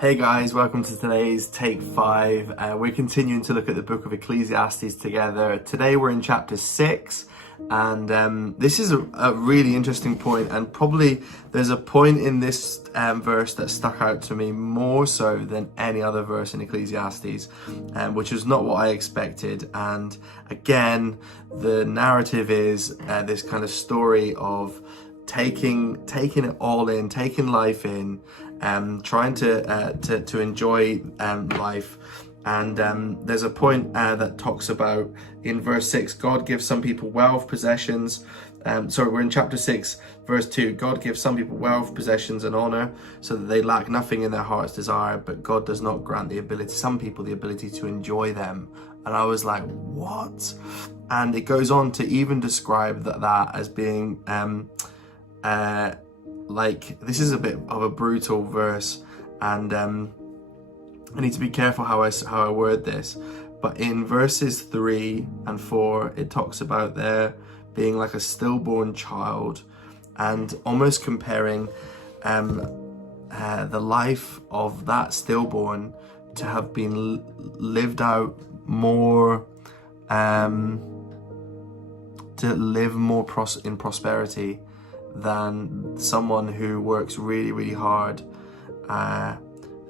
Hey guys, welcome to today's Take 5. We're continuing to look at the book of Ecclesiastes together. Today we're in chapter 6, and this is a really interesting point, and probably there's a point in this verse that stuck out to me more so than any other verse in Ecclesiastes, which is not what I expected. And again, the narrative is this kind of story of taking it all in, taking life in, trying to enjoy life. And there's a point that talks about, in verse 6, God gives some people wealth, possessions. We're in chapter 6, verse 2. God gives some people wealth, possessions, and honor, so that they lack nothing in their heart's desire, but God does not grant some people the ability to enjoy them. And I was like, what? And it goes on to even describe that as being this is a bit of a brutal verse, and I need to be careful how I word this, but in verses 3 and 4 it talks about there being like a stillborn child, and almost comparing the life of that stillborn to have been lived out more, to live more in prosperity than someone who works really, really hard,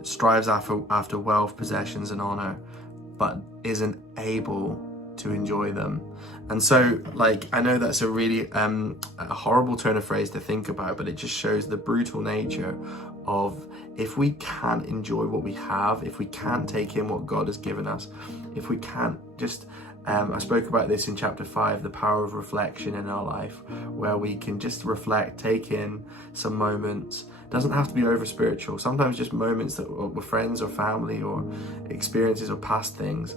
strives after wealth, possessions, and honor, but isn't able to enjoy them. And so, I know that's a really a horrible turn of phrase to think about, but it just shows the brutal nature of, if we can't enjoy what we have, if we can't take in what God has given us, if we can't just I spoke about this in chapter 5, the power of reflection in our life, where we can just reflect, take in some moments. It doesn't have to be over spiritual. Sometimes just moments that with friends or family or experiences or past things.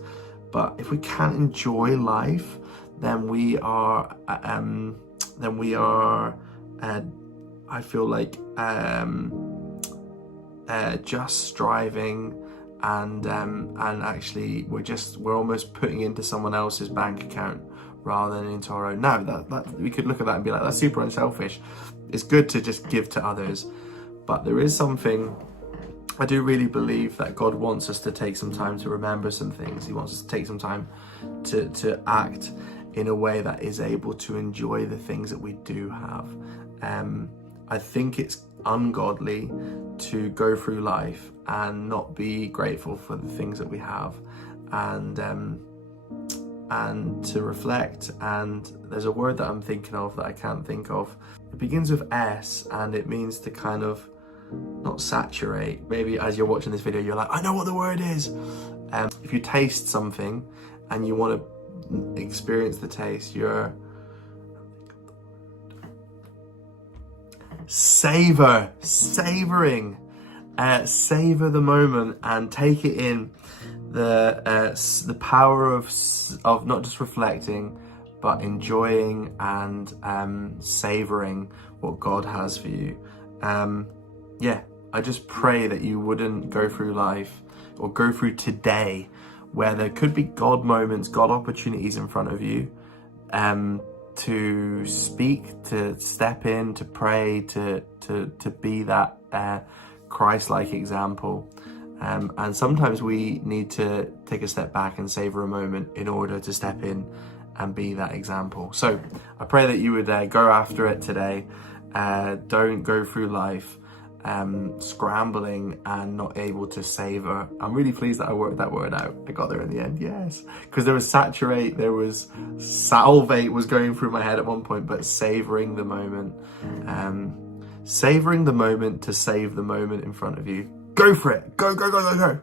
But if we can't enjoy life, then we are I feel like just striving, and actually we're almost putting into someone else's bank account rather than into our own. Now that we could look at that and be like, that's super unselfish. It's good to just give to others, but there is something, I do really believe that God wants us to take some time to remember some things. He wants us to take some time to act in a way that is able to enjoy the things that we do have. I think it's ungodly to go through life and not be grateful for the things that we have, and to reflect. And there's a word that I'm thinking of that I can't think of. It begins with S, and it means to kind of not saturate. Maybe as you're watching this video, you're like, I know what the word is. If you taste something and you want to experience the taste, you're savoring, savor the moment and take it in, the power of not just reflecting, but enjoying and savoring what God has for you. I just pray that you wouldn't go through life or go through today where there could be God moments, God opportunities in front of you, to speak, to step in, to pray, to be that Christ-like example. And sometimes we need to take a step back and savor a moment in order to step in and be that example. So I pray that you would go after it today. Don't go through life scrambling and not able to savor. I'm really pleased that I worked that word out. I got there in the end, yes. Because there was saturate, there was salivate was going through my head at one point, but savoring the moment. Savoring the moment to save the moment in front of you. Go for it. Go, go, go, go, go.